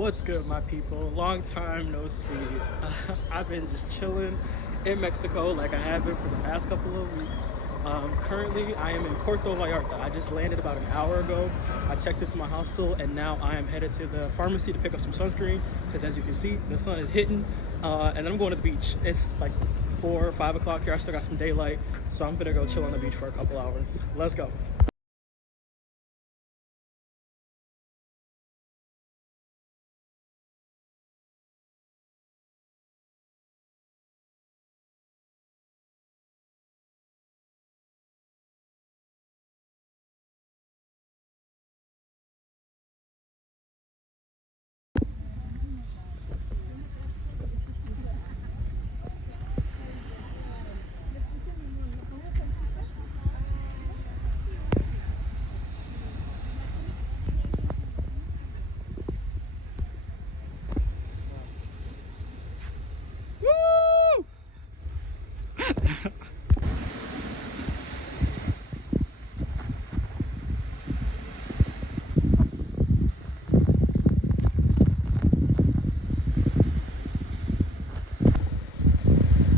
What's good, my people? Long time no see. I've been just chilling in Mexico like I have been for the past couple of weeks. Currently, I am in Puerto Vallarta. I just landed about an hour ago. I checked into my hostel, and now I am headed to the pharmacy to pick up some sunscreen because, as you can see, the sun is hitting. And then I'm going to the beach. It's like 4 or 5 o'clock here. I still got some daylight, so I'm gonna go chill on the beach for a couple hours. Let's go.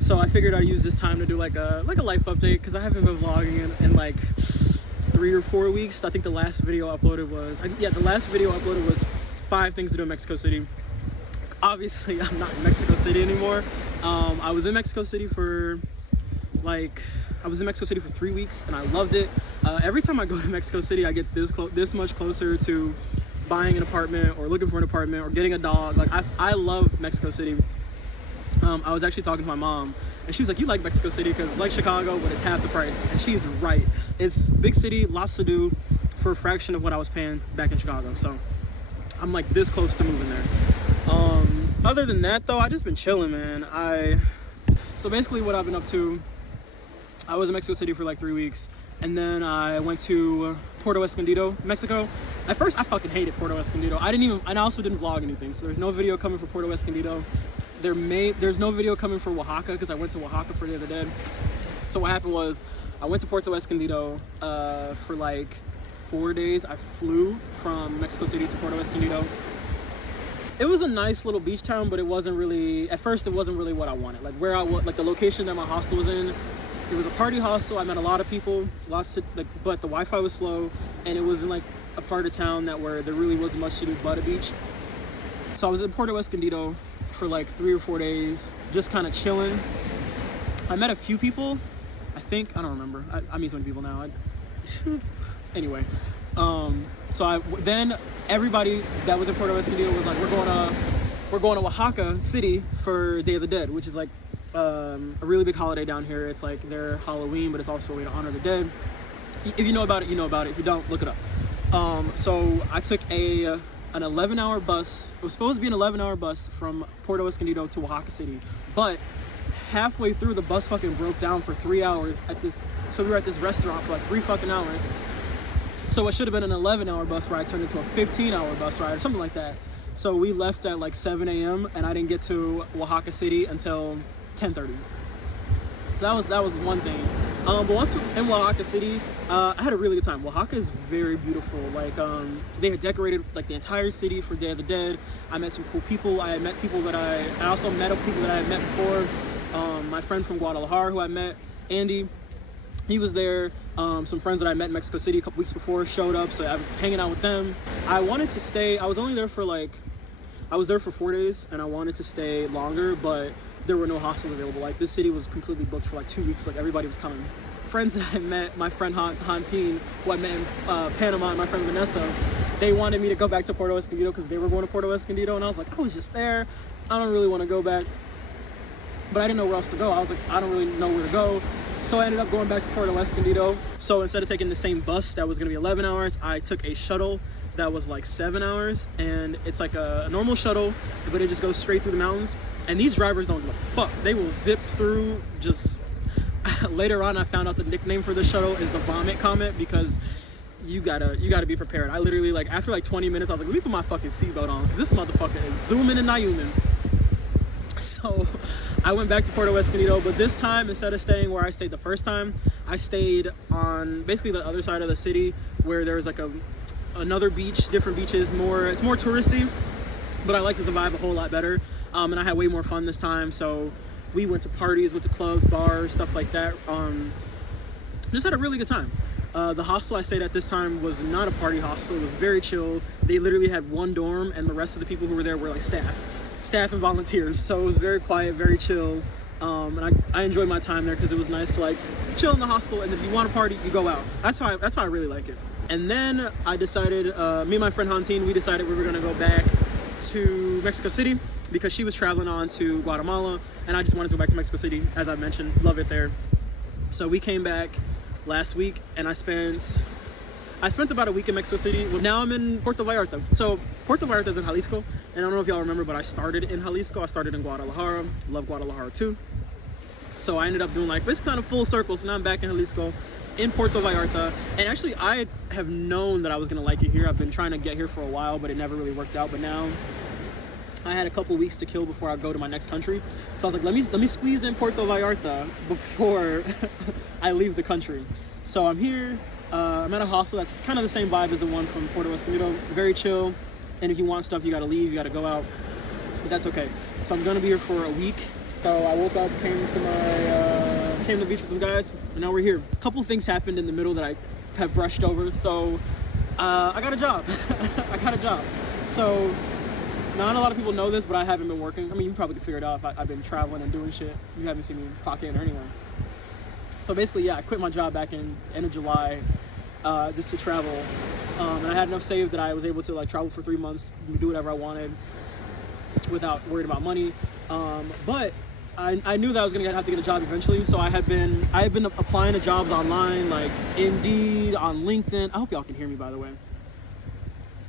So I figured I'd use this time to do like a life update because I haven't been vlogging in like 3 or 4 weeks. I think the last video uploaded was, the last video uploaded was 5 things to do in Mexico City. Obviously, I'm not in Mexico City anymore. I was in Mexico City for 3 weeks and I loved it. Every time I go to Mexico City, I get this much closer to buying an apartment or looking for an apartment or getting a dog. Like I love Mexico City. I was actually talking to my mom and she was like, you like Mexico City because it's like Chicago, but it's half the price. And she's right. It's big city, lots to do for a fraction of what I was paying back in Chicago. So I'm like this close to moving there. Other than that though, I just been chilling, man. So basically what I've been up to, I was in Mexico City for like 3 weeks and then I went to Puerto Escondido, Mexico. At first I fucking hated Puerto Escondido. I also didn't vlog anything. So there's no video coming for Puerto Escondido. There's no video coming for Oaxaca because I went to Oaxaca for Day of the Dead. So what happened was I went to Puerto Escondido for like 4 days. I flew from Mexico City to Puerto Escondido. It was a nice little beach town, but it wasn't really, at first it wasn't really what I wanted. Like where I was, like the location that my hostel was in, it was a party hostel. I met a lot of people, but the Wi-Fi was slow and it was in like a part of town where there really wasn't much to do but a beach. So I was in Puerto Escondido for like 3 or 4 days, just kind of chilling. I met a few people, I think, I don't remember. I meet so many people now. Anyway, then everybody that was in Puerto Escondido was like, we're going to Oaxaca City for Day of the Dead, which is like a really big holiday down here. It's like their Halloween, but it's also a way to honor the dead. If you know about it, you know about it. If you don't, look it up. So I took an 11-hour bus. It was supposed to be an 11-hour bus from Puerto Escondido to Oaxaca City, but halfway through the bus fucking broke down for 3 hours so we were at this restaurant for like 3 fucking hours. So it should have been an 11-hour bus ride turned into a 15-hour bus ride or something like that. So we left at like 7 a.m. and I didn't get to Oaxaca City until 10:30. So that was one thing. But once in Oaxaca City, I had a really good time. Oaxaca is very beautiful. Like they had decorated like the entire city for Day of the Dead. I met some cool people. I met people that I also met people that I had met before. My friend from Guadalajara who I met, Andy, he was there. Some friends that I met in Mexico City a couple weeks before showed up, so I'm hanging out with them. I wanted to stay. I was there for 4 days, and I wanted to stay longer, but there were no hostels available. Like this city was completely booked for like 2 weeks. Like everybody was coming. Friends that I met, my friend Hantin, who I met in Panama, and my friend Vanessa, they wanted me to go back to Puerto Escondido because they were going to Puerto Escondido, and I was like, I was just there. I don't really want to go back, but I didn't know where else to go. I was like, I don't really know where to go. So I ended up going back to Puerto Escondido. So instead of taking the same bus that was gonna be 11 hours, I took a shuttle that was like 7 hours, and it's like a normal shuttle, but it just goes straight through the mountains. And these drivers don't give a fuck. They will zip through. Just later on, I found out the nickname for the shuttle is the Vomit Comet because you gotta be prepared. I literally, like, after like 20 minutes, I was like, let me put my fucking seatbelt on because this motherfucker is zooming and nayuming. So I went back to Puerto Escondido, but this time, instead of staying where I stayed the first time, I stayed on basically the other side of the city where there's like another beach, different beaches, it's more touristy. but I liked the vibe a whole lot better. And I had way more fun this time. So we went to parties, went to clubs, bars, stuff like that. Just had a really good time. The hostel I stayed at this time was not a party hostel. It was very chill. They literally had one dorm, and the rest of the people who were there were like staff and volunteers. So it was very quiet, very chill. And I enjoyed my time there because it was nice to like chill in the hostel, and if you want to party, you go out. That's how I really like it. And then I decided, me and my friend Hantine, we decided we were gonna go back to Mexico City because she was traveling on to Guatemala, and I just wanted to go back to Mexico City. As I mentioned, love it there. So we came back last week, and I spent about a week in Mexico City. Well, now I'm in Puerto Vallarta. So Puerto Vallarta is in Jalisco, and I don't know if y'all remember, but I started in Jalisco. I started in Guadalajara. Love Guadalajara too. So I ended up doing like this kind of full circle. So now I'm back in Jalisco, in Puerto Vallarta. And actually, I have known that I was gonna like it here. I've been trying to get here for a while, but it never really worked out. But now I had a couple weeks to kill before I go to my next country. So I was like, let me squeeze in Puerto Vallarta before I leave the country. So I'm here. I'm at a hostel that's kind of the same vibe as the one from Puerto Escondido. Very chill. And if you want stuff, you gotta leave, you gotta go out. But that's okay. So I'm gonna be here for a week. So I woke up, came to the beach with some guys, and now we're here. A couple things happened in the middle that I have brushed over. So I got a job. I got a job. So not a lot of people know this, but I haven't been working. I mean, you probably can figure it out if I've been traveling and doing shit. You haven't seen me clock in or anywhere. So basically, yeah, I quit my job back in end of July just to travel. And I had enough saved that I was able to like travel for 3 months, do whatever I wanted without worried about money. But I knew that I was gonna have to get a job eventually. So I had been applying to jobs online, like Indeed, on LinkedIn. I hope y'all can hear me, by the way.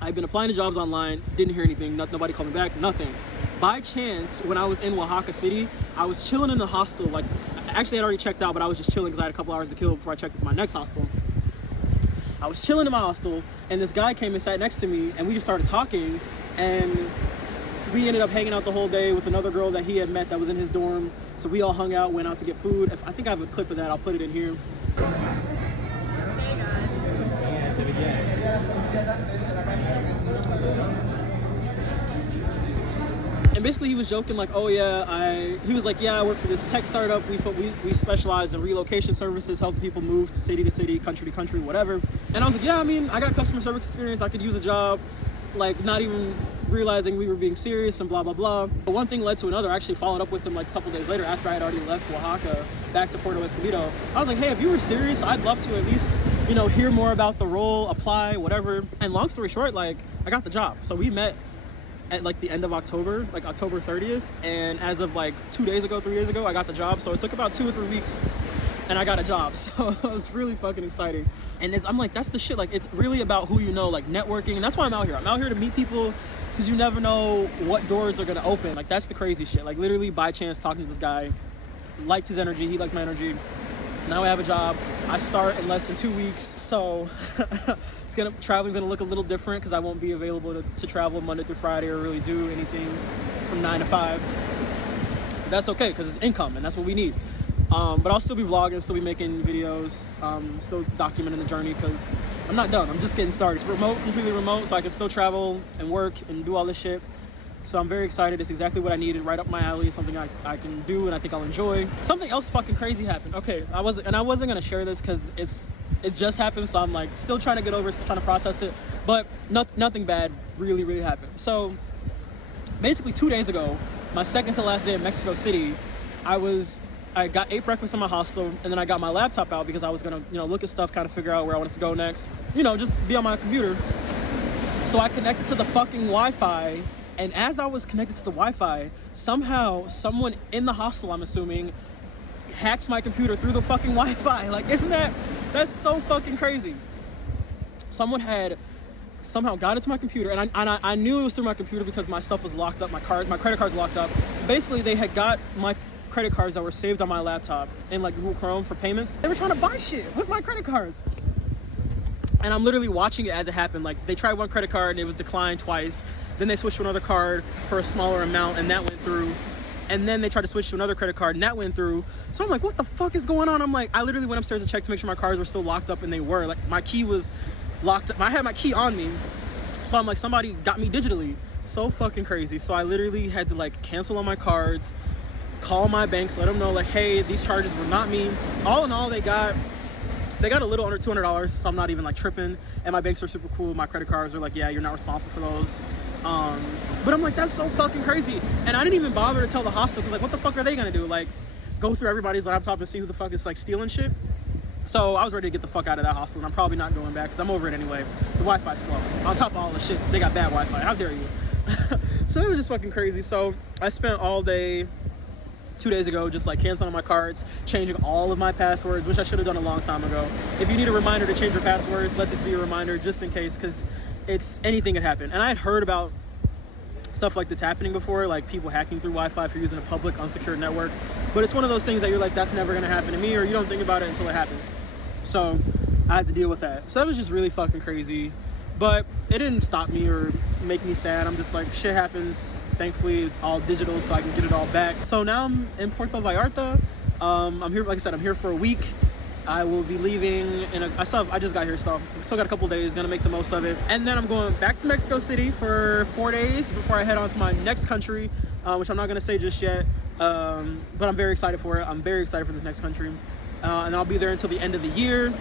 I've been applying to jobs online, didn't hear anything, nobody called me back, nothing. By chance, when I was in Oaxaca City, I was chilling in the hostel. Like, actually, I'd already checked out, but I was just chilling because I had a couple hours to kill before I checked into my next hostel. I was chilling in my hostel, and this guy came and sat next to me, and we just started talking, and we ended up hanging out the whole day with another girl that he had met that was in his dorm. So we all hung out, went out to get food. I think I have a clip of that, I'll put it in here. And basically he was joking like, oh yeah, he was like, yeah, I work for this tech startup. We specialize in relocation services, helping people move to city, country to country, whatever. And I was like, yeah, I mean, I got customer service experience. I could use a job. Like, not even realizing we were being serious and blah, blah, blah. But one thing led to another. I actually followed up with him like a couple days later after I had already left Oaxaca back to Puerto Escondido. I was like, hey, if you were serious, I'd love to at least, hear more about the role, apply, whatever. And long story short, like, I got the job. So we met at like the end of October, like October 30th. And as of like 3 days ago, I got the job. So it took about 2 or 3 weeks and I got a job. So it was really fucking exciting. And I'm like, that's the shit. Like, it's really about who you know, like networking. And that's why I'm out here. I'm out here to meet people because you never know what doors are going to open. Like, that's the crazy shit. Like, literally by chance talking to this guy, liked his energy. He liked my energy. Now I have a job. I start in less than 2 weeks. So traveling's gonna look a little different because I won't be available to travel Monday through Friday or really do anything from 9 to 5. But that's okay because it's income and that's what we need. But I'll still be vlogging, still be making videos, still documenting the journey because I'm not done. I'm just getting started. It's remote, completely remote, so I can still travel and work and do all this shit. So I'm very excited. It's exactly what I needed, right up my alley. It's something I can do and I think I'll enjoy. Something else fucking crazy happened. Okay, I wasn't gonna share this because it just happened. So I'm like still trying to get over it, still trying to process it. But nothing bad really happened. So basically 2 days ago, my second to last day in Mexico City, I ate breakfast in my hostel, and then I got my laptop out because I was gonna, look at stuff, kind of figure out where I wanted to go next. Just be on my computer. So I connected to the fucking Wi-Fi, and as I was connected to the Wi-Fi, somehow someone in the hostel, I'm assuming, hacks my computer through the fucking Wi-Fi. Like, that's so fucking crazy. Someone had somehow got into my computer, and I knew it was through my computer because my stuff was locked up, my credit card's locked up. Basically, they had got my credit cards that were saved on my laptop in like Google Chrome for payments. They were trying to buy shit with my credit cards. And I'm literally watching it as it happened. Like, they tried one credit card and it was declined twice. Then they switched to another card for a smaller amount and that went through. And then they tried to switch to another credit card and that went through. So I'm like, what the fuck is going on? I'm like, I literally went upstairs to check to make sure my cards were still locked up, and they were. Like, my key was locked up. I had my key on me. So I'm like, somebody got me digitally. So fucking crazy. So I literally had to like cancel on my cards, call my banks, let them know like, hey, these charges were not me. All in all, they got a little under $200, so I'm not even like tripping. And my banks are super cool. My credit cards are like, yeah, you're not responsible for those. But I'm like, that's so fucking crazy. And I didn't even bother to tell the hostel, because like, what the fuck are they gonna do? Like, go through everybody's laptop and see who the fuck is like stealing shit? So I was ready to get the fuck out of that hostel, and I'm probably not going back because I'm over it anyway. The Wi-Fi's slow. On top of all the shit, they got bad Wi-Fi. How dare you? So it was just fucking crazy. So I spent all day 2 days ago just like canceling my cards, changing all of my passwords, which I should have done a long time ago. If you need a reminder to change your passwords, let this be a reminder just in case, because anything could happen. And I had heard about stuff like this happening before, like people hacking through Wi-Fi if you're using a public unsecured network. But it's one of those things that you're like, that's never gonna happen to me, or you don't think about it until it happens. So I had to deal with that. So that was just really fucking crazy. But it didn't stop me or make me sad. I'm just like, shit happens. Thankfully, it's all digital, so I can get it all back. So now I'm in Puerto Vallarta. I'm here, like I said, I'm here for a week. I will be leaving I just got here, so I still got a couple days, gonna make the most of it. And then I'm going back to Mexico City for 4 days before I head on to my next country, which I'm not gonna say just yet. But I'm very excited for it. I'm very excited for this next country. And I'll be there until the end of the year.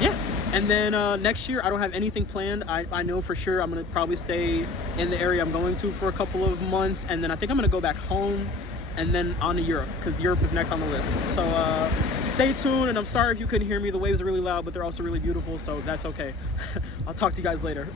Yeah. And then next year, I don't have anything planned. I know for sure I'm gonna probably stay in the area I'm going to for a couple of months. And then I think I'm gonna go back home and then on to Europe, because Europe is next on the list. So stay tuned, and I'm sorry if you couldn't hear me. The waves are really loud, but they're also really beautiful, so that's okay. I'll talk to you guys later.